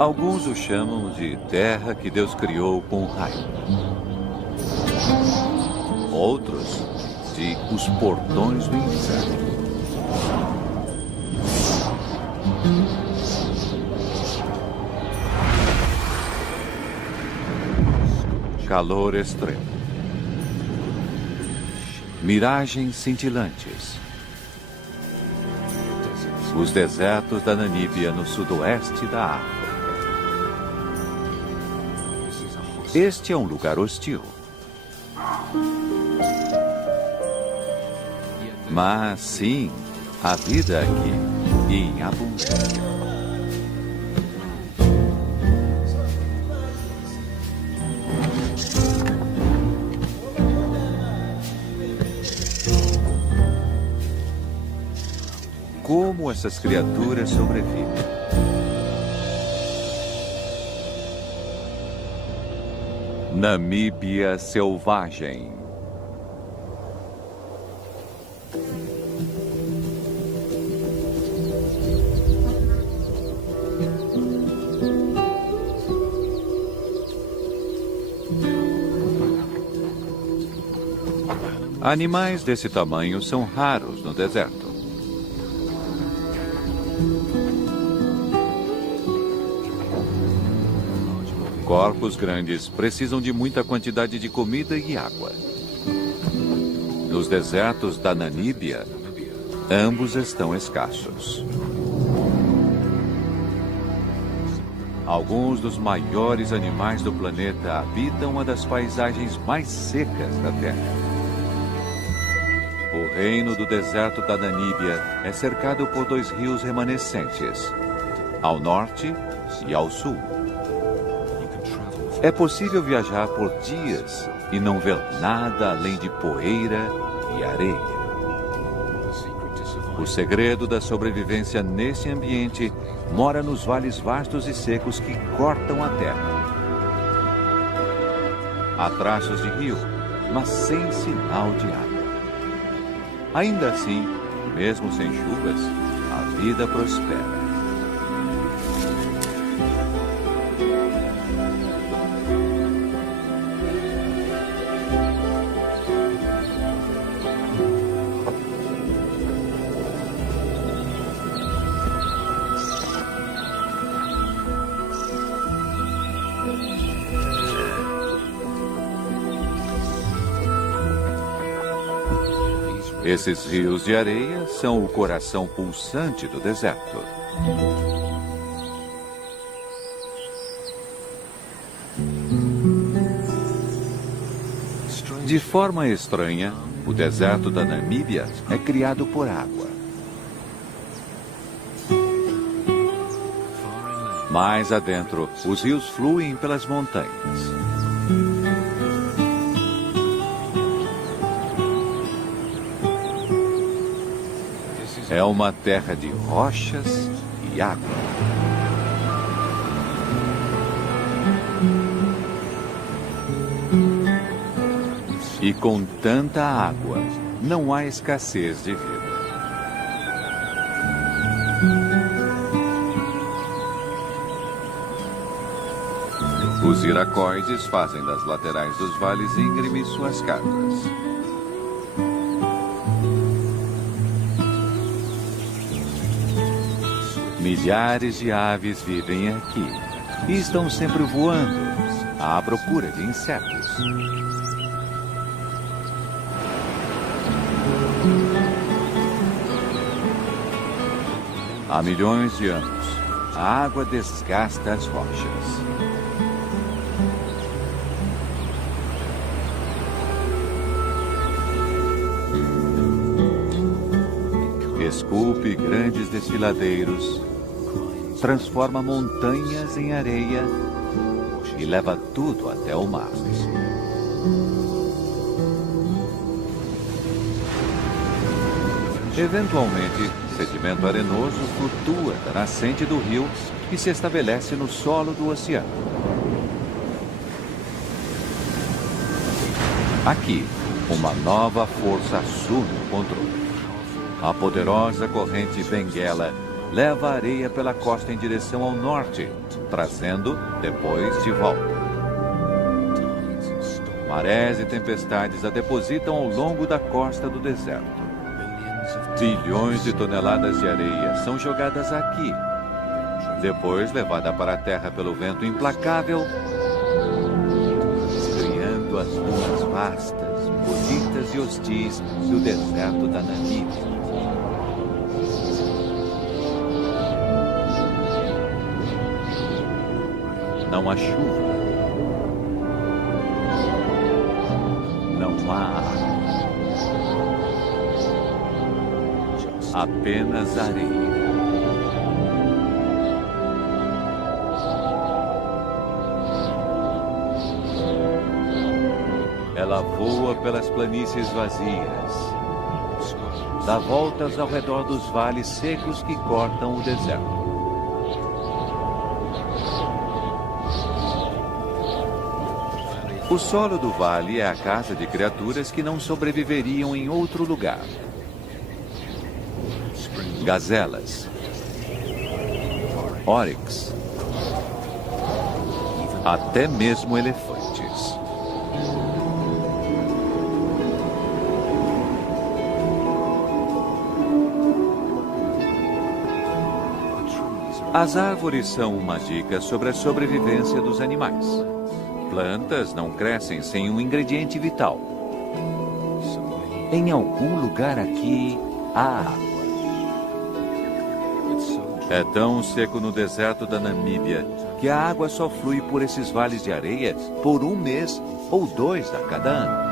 Alguns o chamam de terra que Deus criou com raio. Outros de os portões do inferno. Calor extremo. Miragens cintilantes. Os desertos da Namíbia no sudoeste da África. Este é um lugar hostil. Mas sim, a vida aqui em abundância. Como essas criaturas sobrevivem? Namíbia selvagem. Animais desse tamanho são raros no deserto. Corpos grandes precisam de muita quantidade de comida e água. Nos desertos da Namíbia, ambos estão escassos. Alguns dos maiores animais do planeta habitam uma das paisagens mais secas da Terra. O reino do deserto da Namíbia é cercado por 2 rios remanescentes, ao norte e ao sul. É possível viajar por dias e não ver nada além de poeira e areia. O segredo da sobrevivência nesse ambiente mora nos vales vastos e secos que cortam a terra. Há traços de rio, mas sem sinal de água. Ainda assim, mesmo sem chuvas, a vida prospera. Esses rios de areia são o coração pulsante do deserto. De forma estranha, o deserto da Namíbia é criado por água. Mais adentro, os rios fluem pelas montanhas. É uma terra de rochas e água. E com tanta água, não há escassez de vida. Os iracoides fazem das laterais dos vales íngremes suas casas. Milhares de aves vivem aqui e estão sempre voando à procura de insetos. Há milhões de anos, a água desgasta as rochas. Esculpe grandes desfiladeiros, transforma montanhas em areia e leva tudo até o mar. Eventualmente, sedimento arenoso flutua da nascente do rio e se estabelece no solo do oceano. Aqui, uma nova força assume o controle. A poderosa corrente Benguela leva a areia pela costa em direção ao norte, trazendo depois de volta. Marés e tempestades a depositam ao longo da costa do deserto. Bilhões de toneladas de areia são jogadas aqui, depois levada para a terra pelo vento implacável, criando as dunas vastas, bonitas e hostis do deserto da Namíbia. Não há chuva. Não há água. Apenas areia. Ela voa pelas planícies vazias, dá voltas ao redor dos vales secos que cortam o deserto. O solo do vale é a casa de criaturas que não sobreviveriam em outro lugar. Gazelas, oryx, até mesmo elefantes. As árvores são uma dica sobre a sobrevivência dos animais. Plantas não crescem sem um ingrediente vital. Em algum lugar aqui há água. É tão seco no deserto da Namíbia que a água só flui por esses vales de areia por 1 mês ou 2 a cada ano.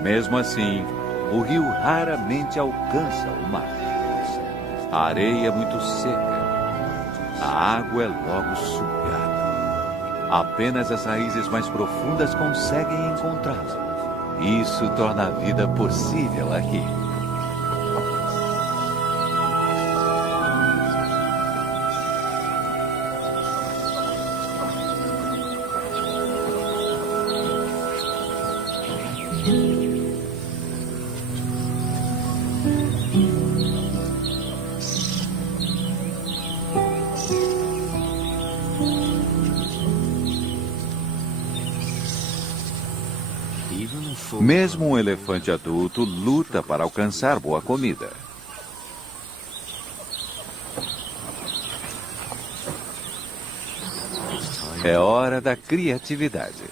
Mesmo assim, o rio raramente alcança o mar. A areia é muito seca. A água é logo sugada. Apenas as raízes mais profundas conseguem encontrá-la. Isso torna a vida possível aqui. Mesmo um elefante adulto luta para alcançar boa comida. É hora da criatividade.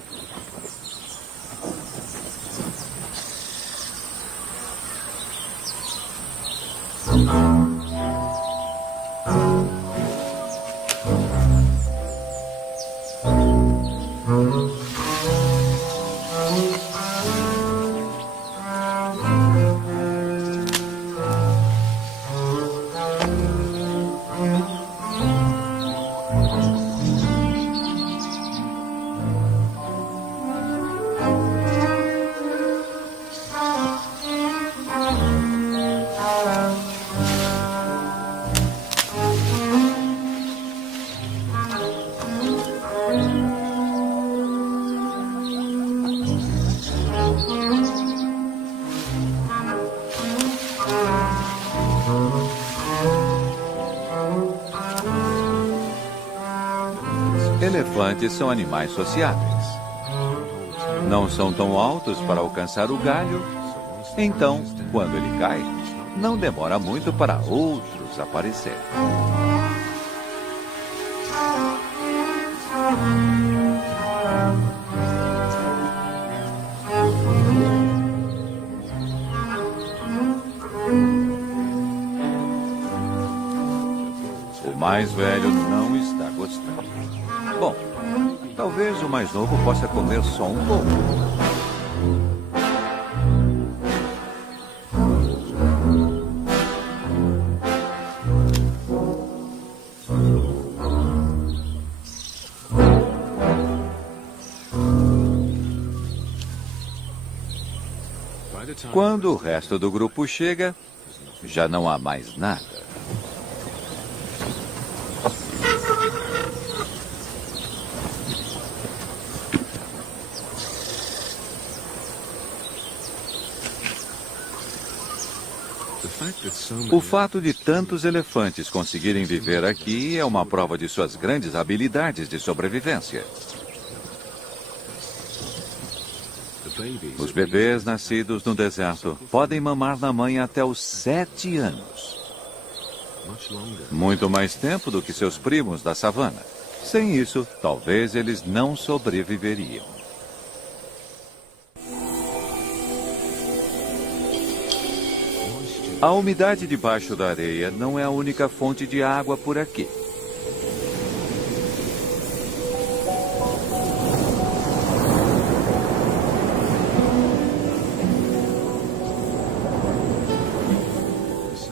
Elefantes são animais sociáveis. Não são tão altos para alcançar o galho, então, quando ele cai, não demora muito para outros aparecerem. O mais velho não está gostando. Bom, talvez o mais novo possa comer só um pouco. Quando o resto do grupo chega, já não há mais nada. O fato de tantos elefantes conseguirem viver aqui é uma prova de suas grandes habilidades de sobrevivência. Os bebês nascidos no deserto podem mamar na mãe até os 7 anos. Muito mais tempo do que seus primos da savana. Sem isso, talvez eles não sobreviveriam. A umidade debaixo da areia não é a única fonte de água por aqui.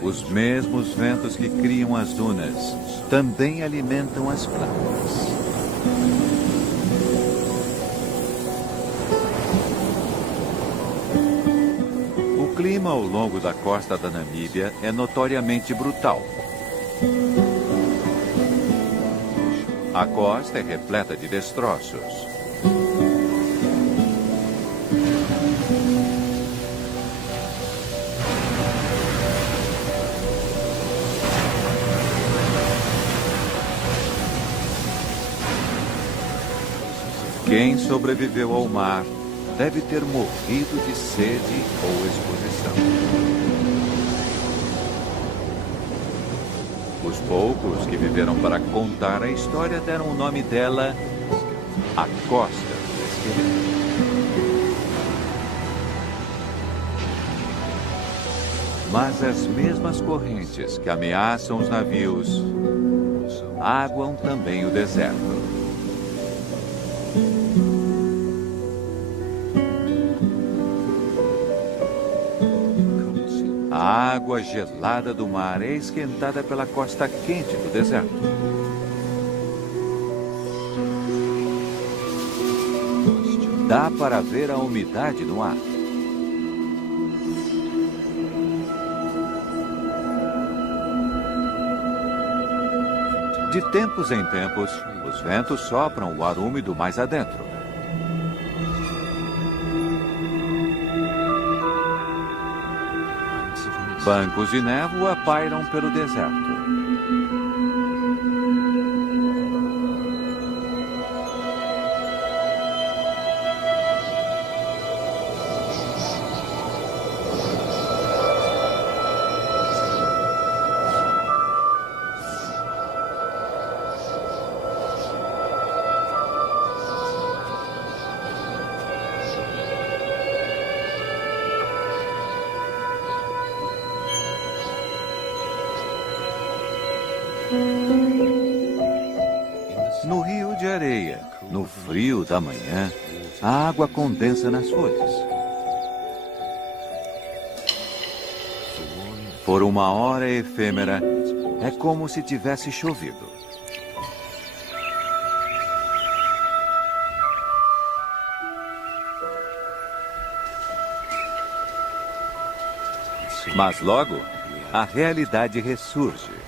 Os mesmos ventos que criam as dunas também alimentam as plantas. O clima ao longo da costa da Namíbia é notoriamente brutal. A costa é repleta de destroços. Quem sobreviveu ao mar deve ter morrido de sede ou exposição. Os poucos que viveram para contar a história deram o nome dela a Costa do Esqueleto. Mas as mesmas correntes que ameaçam os navios aguam também o deserto. A água gelada do mar é esquentada pela costa quente do deserto. Dá para ver a umidade no ar. De tempos em tempos, os ventos sopram o ar úmido mais adentro. Bancos de névoa pairam pelo deserto. No rio de areia, no frio da manhã, a água condensa nas folhas. Por uma hora efêmera, é como se tivesse chovido. Mas logo, a realidade ressurge.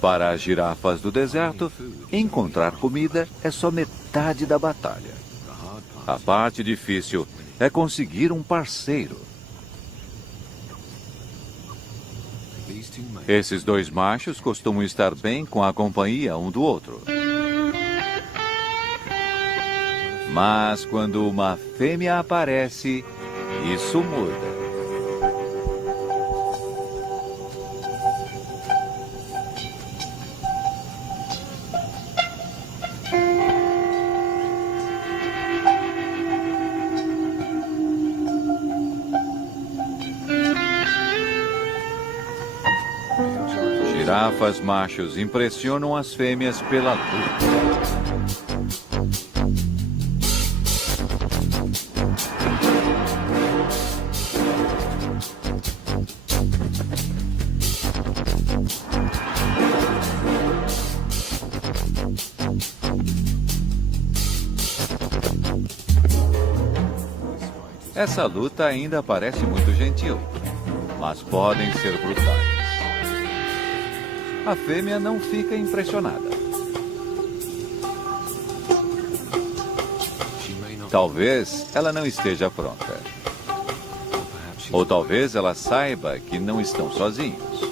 Para as girafas do deserto, encontrar comida é só metade da batalha. A parte difícil é conseguir um parceiro. Esses dois machos costumam estar bem com a companhia um do outro. Mas quando uma fêmea aparece, isso muda. Girafas machos impressionam as fêmeas pela luta. Essa luta ainda parece muito gentil, mas podem ser brutais. A fêmea não fica impressionada. Talvez ela não esteja pronta. Ou talvez ela saiba que não estão sozinhos.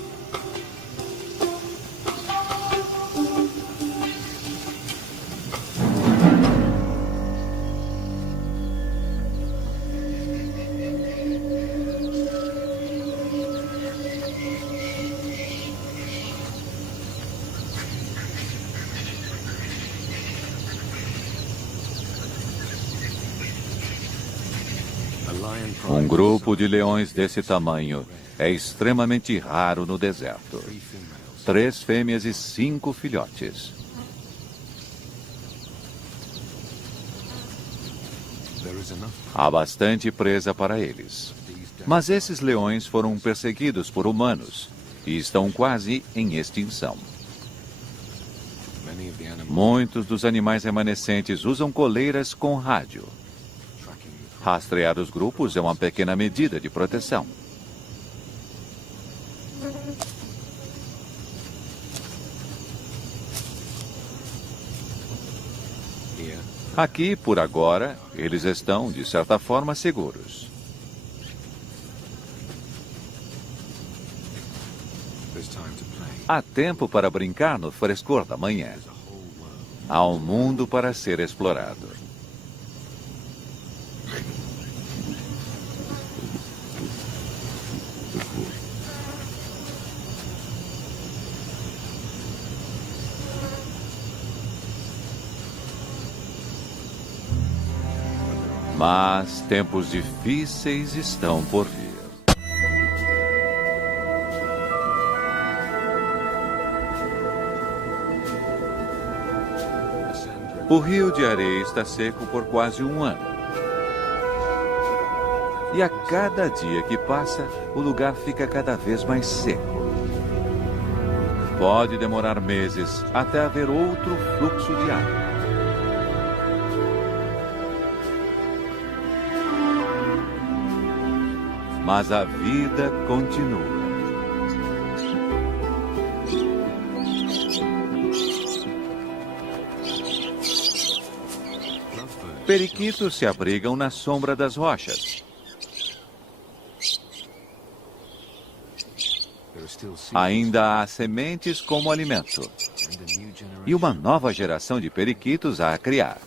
Um grupo de leões desse tamanho é extremamente raro no deserto. 3 fêmeas e 5 filhotes. Há bastante presa para eles. Mas esses leões foram perseguidos por humanos e estão quase em extinção. Muitos dos animais remanescentes usam coleiras com rádio. Rastrear os grupos é uma pequena medida de proteção. Aqui, por agora, eles estão, de certa forma, seguros. Há tempo para brincar no frescor da manhã. Há um mundo para ser explorado. Mas tempos difíceis estão por vir. O rio de areia está seco por quase um ano. E a cada dia que passa, o lugar fica cada vez mais seco. Pode demorar meses até haver outro fluxo de água. Mas a vida continua. Periquitos se abrigam na sombra das rochas. Ainda há sementes como alimento. E uma nova geração de periquitos a criar.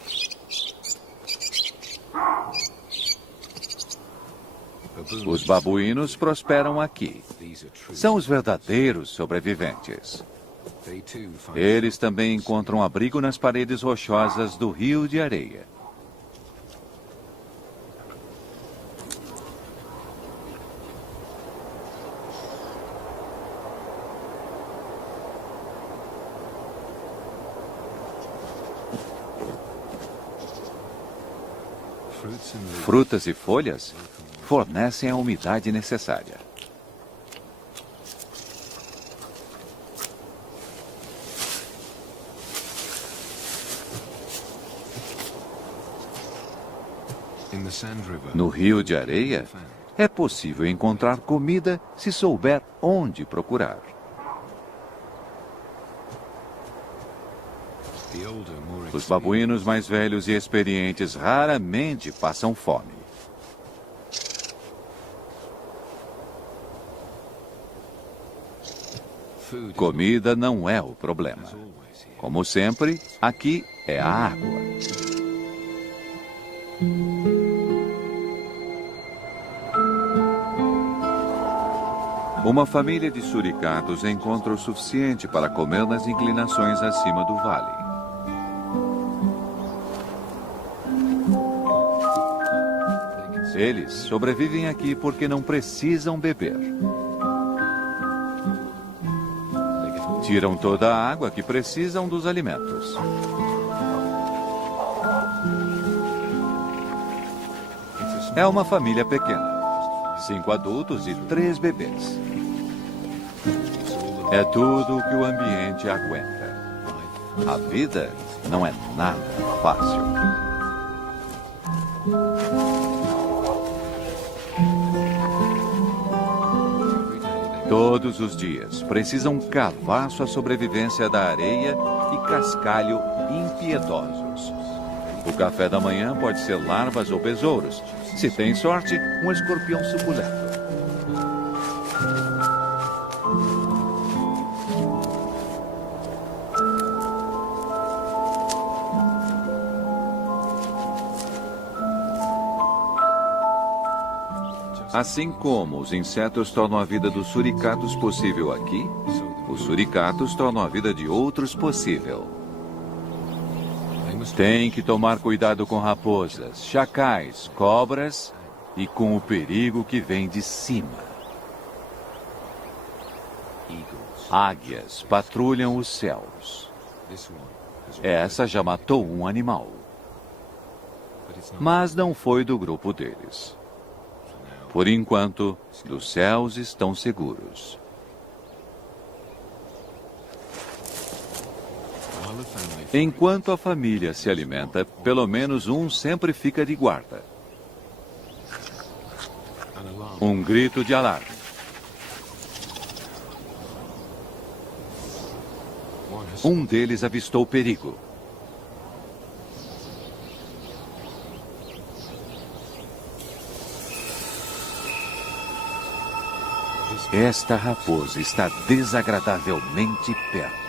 Os babuínos prosperam aqui. São os verdadeiros sobreviventes. Eles também encontram abrigo nas paredes rochosas do rio de areia. Frutas e folhas fornecem a umidade necessária. No rio de areia, é possível encontrar comida se souber onde procurar. Os babuínos mais velhos e experientes raramente passam fome. Comida não é o problema. Como sempre, aqui é a água. Uma família de suricatos encontra o suficiente para comer nas inclinações acima do vale. Eles sobrevivem aqui porque não precisam beber. Tiram toda a água que precisam dos alimentos. É uma família pequena. 5 adultos e 3 bebês. É tudo o que o ambiente aguenta. A vida não é nada fácil. Todos os dias precisam cavar sua sobrevivência da areia e cascalho impiedosos. O café da manhã pode ser larvas ou besouros. Se tem sorte, um escorpião suculento. Assim como os insetos tornam a vida dos suricatos possível aqui, os suricatos tornam a vida de outros possível. Tem que tomar cuidado com raposas, chacais, cobras e com o perigo que vem de cima. Águias patrulham os céus. Essa já matou um animal. Mas não foi do grupo deles. Por enquanto, os céus estão seguros. Enquanto a família se alimenta, pelo menos um sempre fica de guarda. Um grito de alarme. Um deles avistou perigo. Esta raposa está desagradavelmente perto.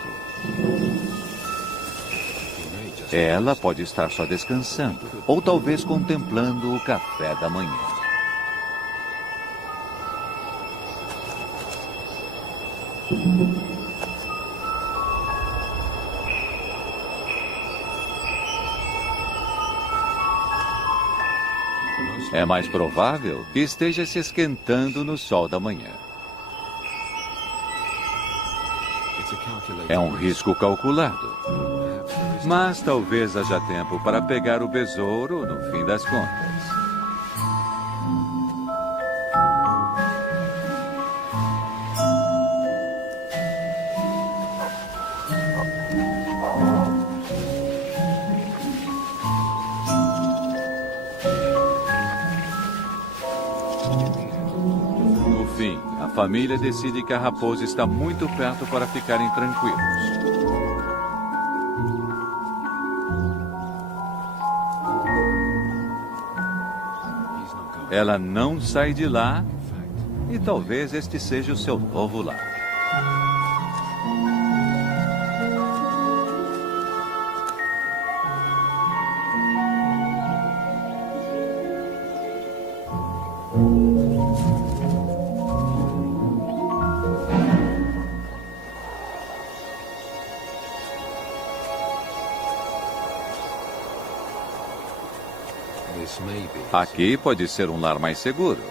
Ela pode estar só descansando, ou talvez contemplando o café da manhã. É mais provável que esteja se esquentando no sol da manhã. É um risco calculado. Mas talvez haja tempo para pegar o besouro no fim das contas. No fim, a família decide que a raposa está muito perto para ficarem tranquilos. Ela não sai de lá e talvez este seja o seu novo lar. Aqui pode ser um lar mais seguro.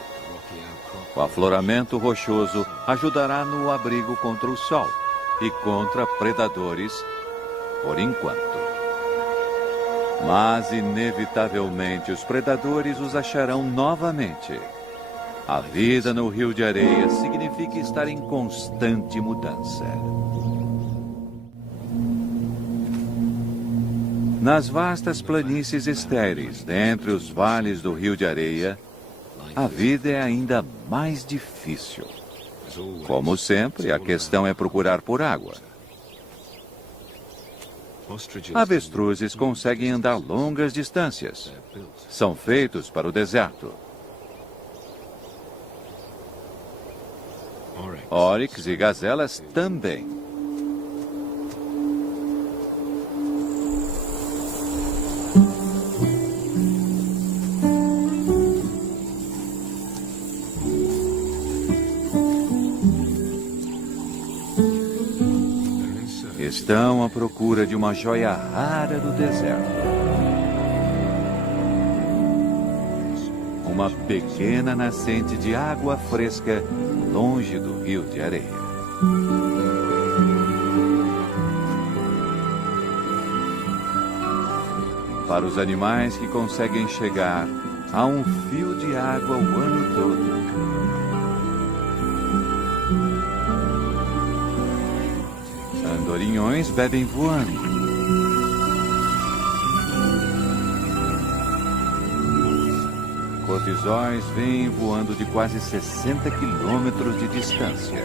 O afloramento rochoso ajudará no abrigo contra o sol e contra predadores, por enquanto. Mas, inevitavelmente, os predadores os acharão novamente. A vida no Rio de Areia significa estar em constante mudança. Nas vastas planícies estéreis, dentre os vales do Rio de Areia, a vida é ainda mais difícil. Como sempre, a questão é procurar por água. Avestruzes conseguem andar longas distâncias. São feitos para o deserto. Oryx e gazelas também. Estão à procura de uma joia rara do deserto. Uma pequena nascente de água fresca longe do Rio de Areia. Para os animais que conseguem chegar, há um fio de água o ano todo. Andorinhões bebem voando. Cortisóis vêm voando de quase 60 quilômetros de distância.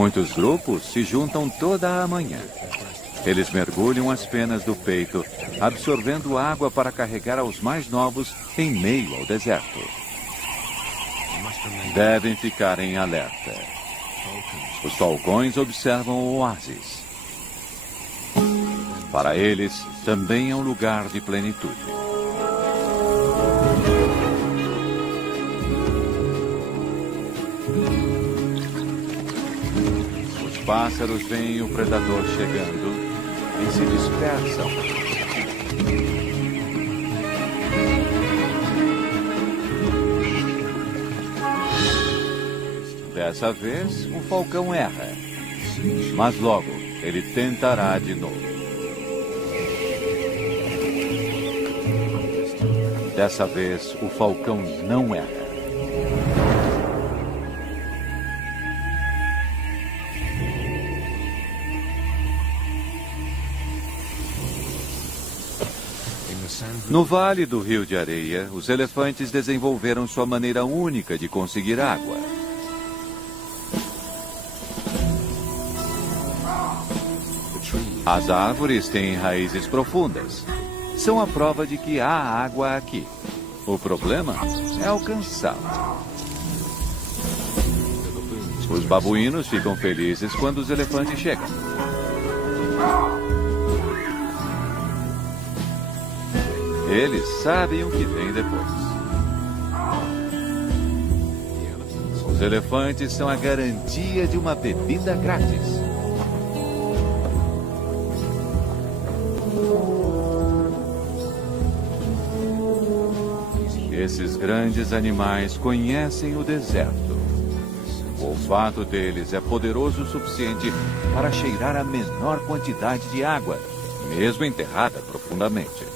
Muitos grupos se juntam toda a manhã. Eles mergulham as penas do peito, absorvendo água para carregar aos mais novos em meio ao deserto. Devem ficar em alerta. Os falcões observam o oásis. Para eles, também é um lugar de plenitude. Os pássaros veem o predador chegando e se dispersam. Dessa vez, o falcão erra. Mas logo, ele tentará de novo. Dessa vez, o falcão não erra. No Vale do Rio de Areia, os elefantes desenvolveram sua maneira única de conseguir água. As árvores têm raízes profundas. São a prova de que há água aqui. O problema é alcançá-la. Os babuínos ficam felizes quando os elefantes chegam. Eles sabem o que vem depois. Os elefantes são a garantia de uma bebida grátis. Esses grandes animais conhecem o deserto. O olfato deles é poderoso o suficiente para cheirar a menor quantidade de água, mesmo enterrada profundamente.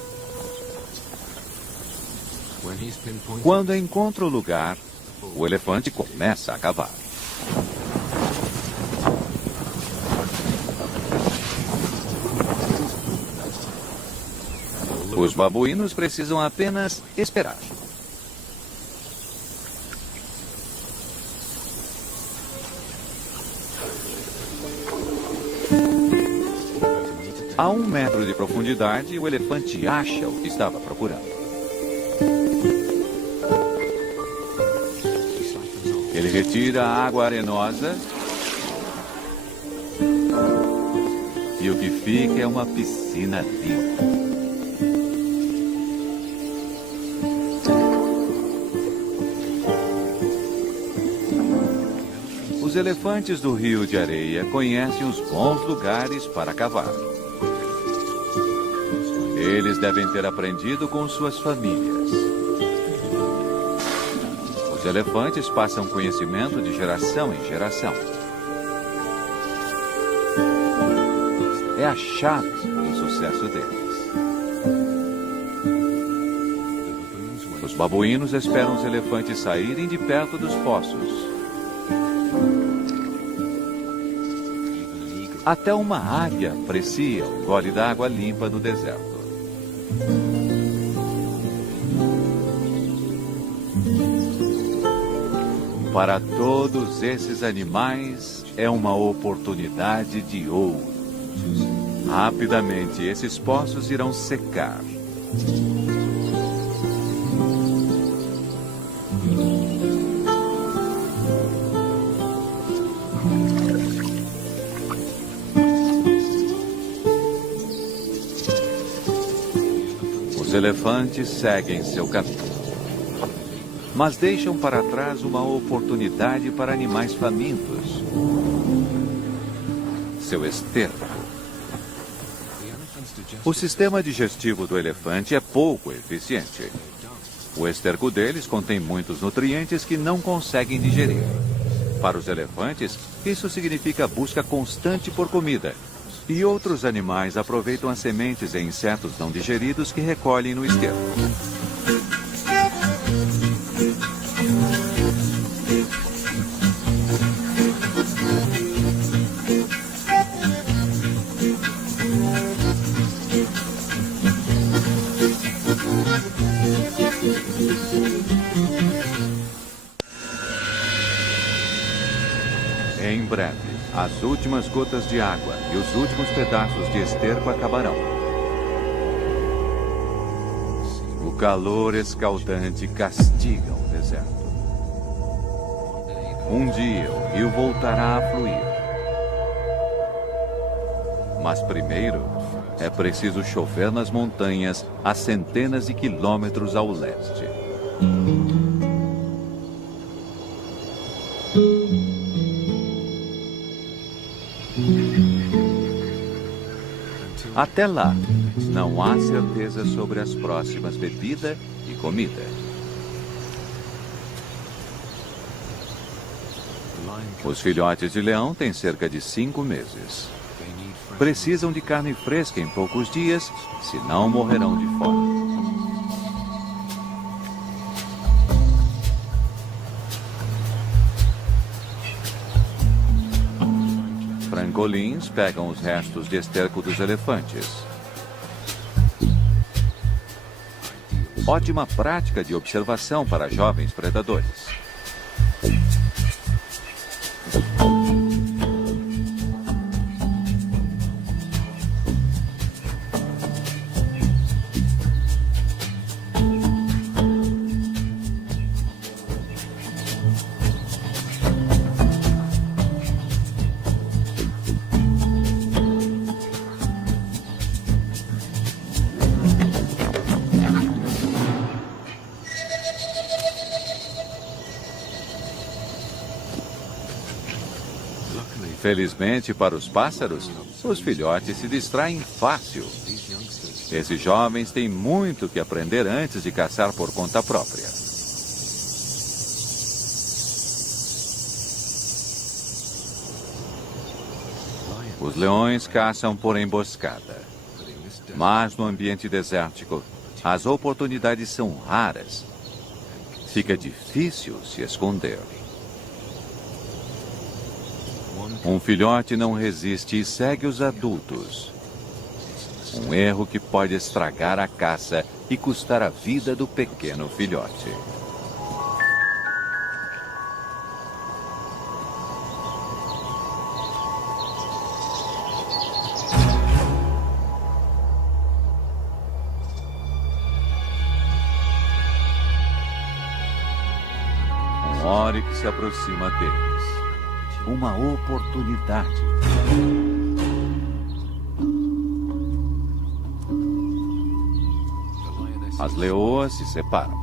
Quando encontra o lugar, o elefante começa a cavar. Os babuínos precisam apenas esperar. A 1 metro de profundidade, o elefante acha o que estava procurando. Ele retira a água arenosa e o que fica é uma piscina limpa. Os elefantes do Rio de Areia conhecem os bons lugares para cavar. Eles devem ter aprendido com suas famílias. Os elefantes passam conhecimento de geração em geração. É a chave do sucesso deles. Os babuínos esperam os elefantes saírem de perto dos poços. Até uma águia aprecia o gole d'água limpa no deserto. Para todos esses animais, é uma oportunidade de ouro. Rapidamente, esses poços irão secar. Os elefantes seguem seu caminho. Mas deixam para trás uma oportunidade para animais famintos. Seu esterco. O sistema digestivo do elefante é pouco eficiente. O esterco deles contém muitos nutrientes que não conseguem digerir. Para os elefantes, isso significa busca constante por comida. E outros animais aproveitam as sementes e insetos não digeridos que recolhem no esterco. Em breve. As últimas gotas de água e os últimos pedaços de esterco acabarão. O calor escaldante castiga o deserto. Um dia o rio voltará a fluir. Mas primeiro é preciso chover nas montanhas a centenas de quilômetros ao leste. Até lá, não há certeza sobre as próximas bebida e comida. Os filhotes de leão têm cerca de 5 meses. Precisam de carne fresca em poucos dias, senão morrerão de fome. Frangolins pegam os restos de esterco dos elefantes. Ótima prática de observação para jovens predadores. Felizmente para os pássaros, os filhotes se distraem fácil. Esses jovens têm muito que aprender antes de caçar por conta própria. Os leões caçam por emboscada. Mas no ambiente desértico, as oportunidades são raras. Fica difícil se esconder. Um filhote não resiste e segue os adultos. Um erro que pode estragar a caça e custar a vida do pequeno filhote. Um oryx se aproxima deles. Uma oportunidade. As leoas se separam.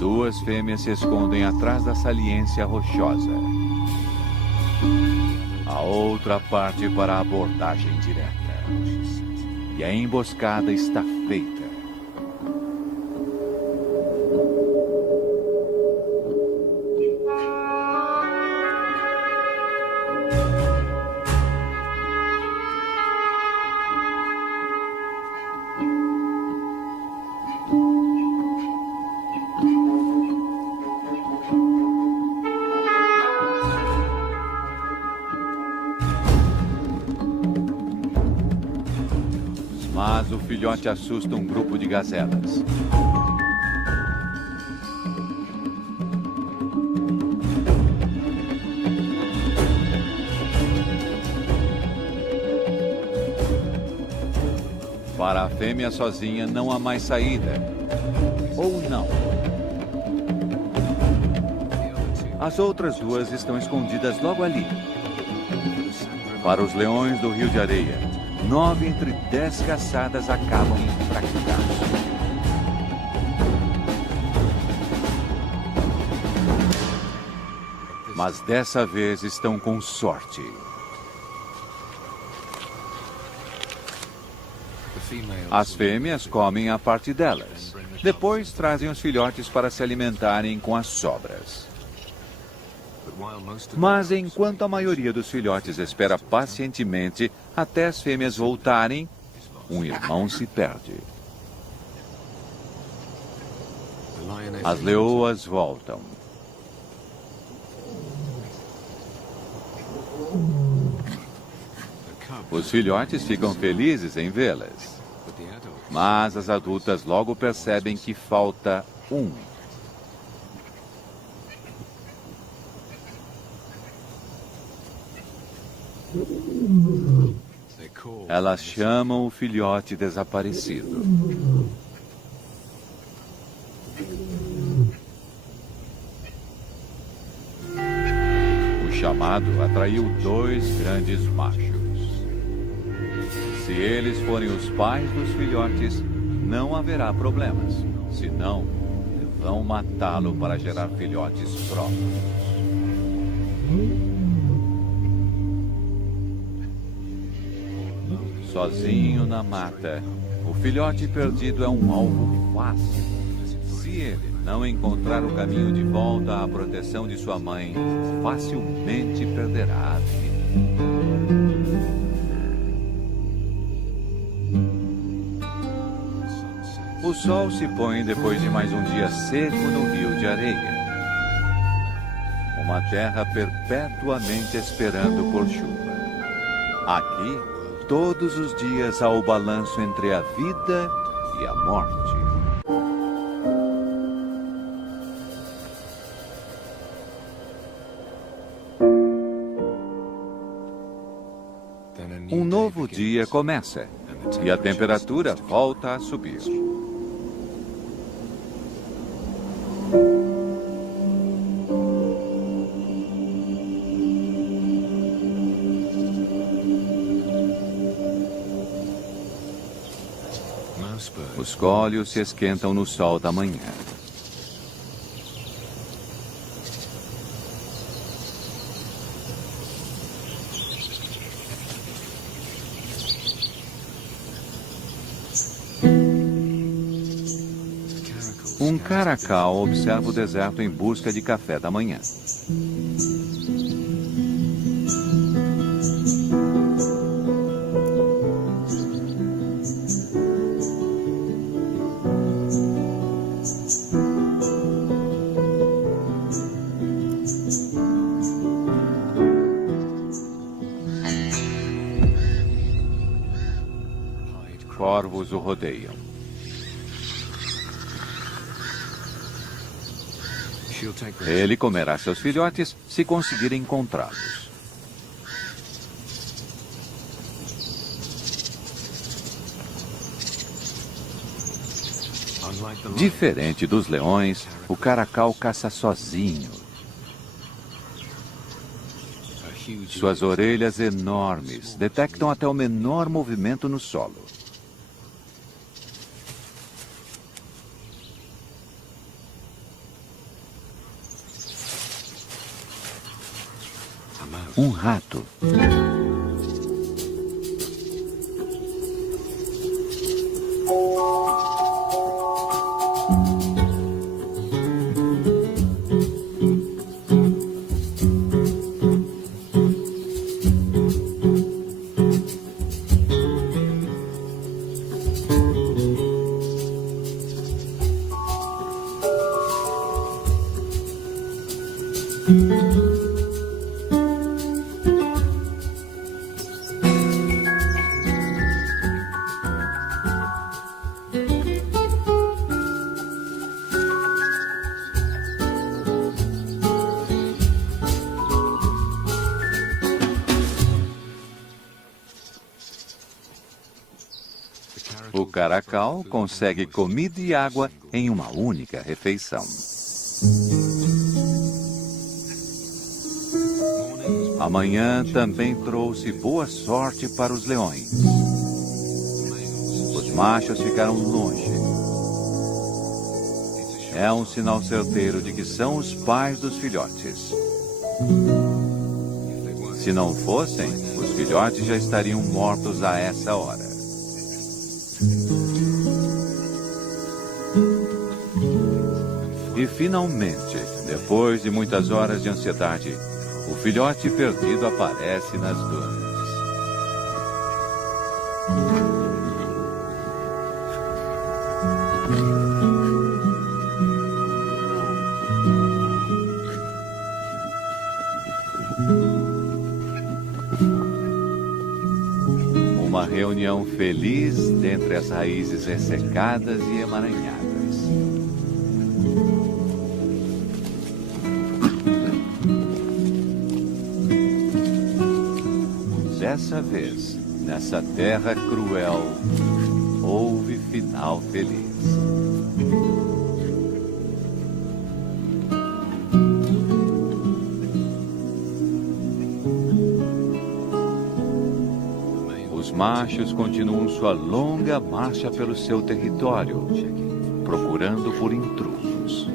2 fêmeas se escondem atrás da saliência rochosa. A outra parte para a abordagem direta. E a emboscada está feita. Mas o filhote assusta um grupo de gazelas. Para a fêmea sozinha não há mais saída. Ou não. As outras 2 estão escondidas logo ali. Para os leões do Rio de Areia, 9 entre 10 caçadas acabam em fracasso. Mas dessa vez estão com sorte. As fêmeas comem a parte delas. Depois trazem os filhotes para se alimentarem com as sobras. Mas enquanto a maioria dos filhotes espera pacientemente até as fêmeas voltarem, um irmão se perde. As leoas voltam. Os filhotes ficam felizes em vê-las. Mas as adultas logo percebem que falta um. Elas chamam o filhote desaparecido. O chamado atraiu 2 grandes machos. Se eles forem os pais dos filhotes, não haverá problemas. Senão, vão matá-lo para gerar filhotes próprios. Sozinho na mata, o filhote perdido é um alvo fácil. Se ele não encontrar o caminho de volta à proteção de sua mãe, facilmente perderá a vida. O sol se põe depois de mais um dia seco no rio de areia. Uma terra perpetuamente esperando por chuva. Aqui, todos os dias há o balanço entre a vida e a morte. Um novo dia começa e a temperatura volta a subir. Os cólios se esquentam no sol da manhã. Um caracal observa o deserto em busca de café da manhã. Corvos o rodeiam. Ele comerá seus filhotes se conseguir encontrá-los. Diferente dos leões, o caracal caça sozinho. Suas orelhas enormes detectam até o menor movimento no solo. Um rato. O caracal consegue comida e água em uma única refeição. Amanhã também trouxe boa sorte para os leões. Os machos ficaram longe. É um sinal certeiro de que são os pais dos filhotes. Se não fossem, os filhotes já estariam mortos a essa hora. E finalmente, depois de muitas horas de ansiedade, o filhote perdido aparece nas dunas. Uma reunião feliz dentre as raízes ressecadas e emaranhadas. Dessa vez, nessa terra cruel, houve final feliz. Os machos continuam sua longa marcha pelo seu território, procurando por intrusos.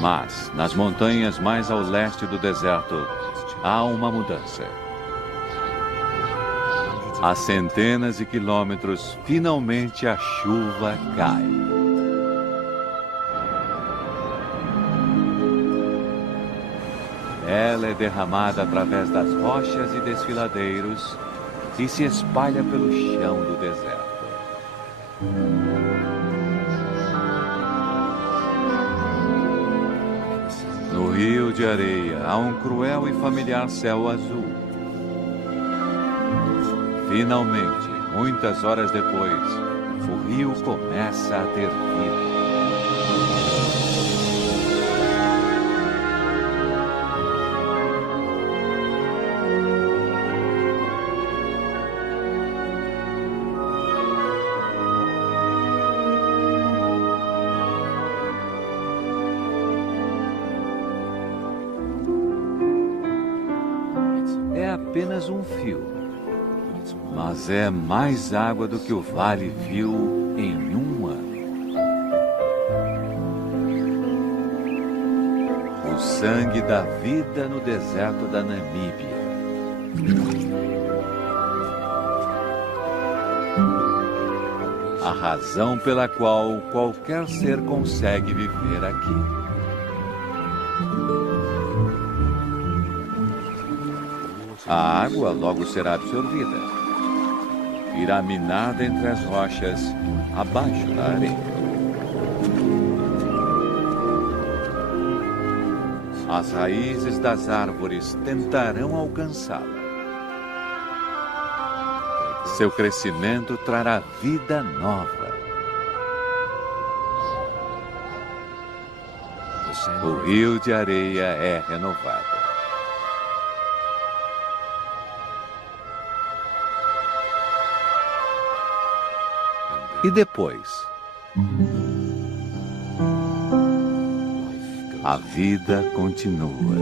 Mas, nas montanhas mais ao leste do deserto, há uma mudança. A centenas de quilômetros, finalmente a chuva cai. Ela é derramada através das rochas e desfiladeiros e se espalha pelo chão do deserto. No rio de areia há um cruel e familiar céu azul. Finalmente, muitas horas depois, o rio começa a ter vida. É apenas um fio, mas é mais água do que o vale viu em um ano. O sangue da vida no deserto da Namíbia. A razão pela qual qualquer ser consegue viver aqui. A água logo será absorvida. Irá minada entre as rochas, abaixo da areia. As raízes das árvores tentarão alcançá-la. Seu crescimento trará vida nova. O rio de areia é renovado. E depois? A vida continua.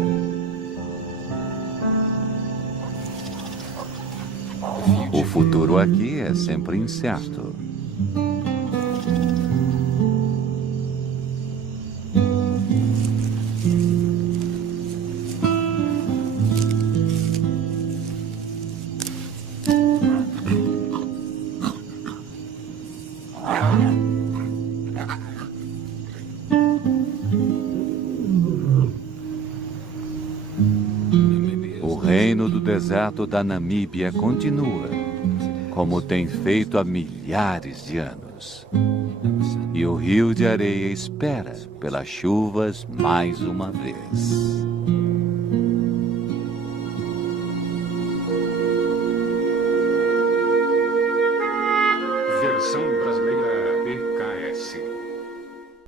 O futuro aqui é sempre incerto. O reino do deserto da Namíbia continua, como tem feito há milhares de anos. E o rio de areia espera pelas chuvas mais uma vez.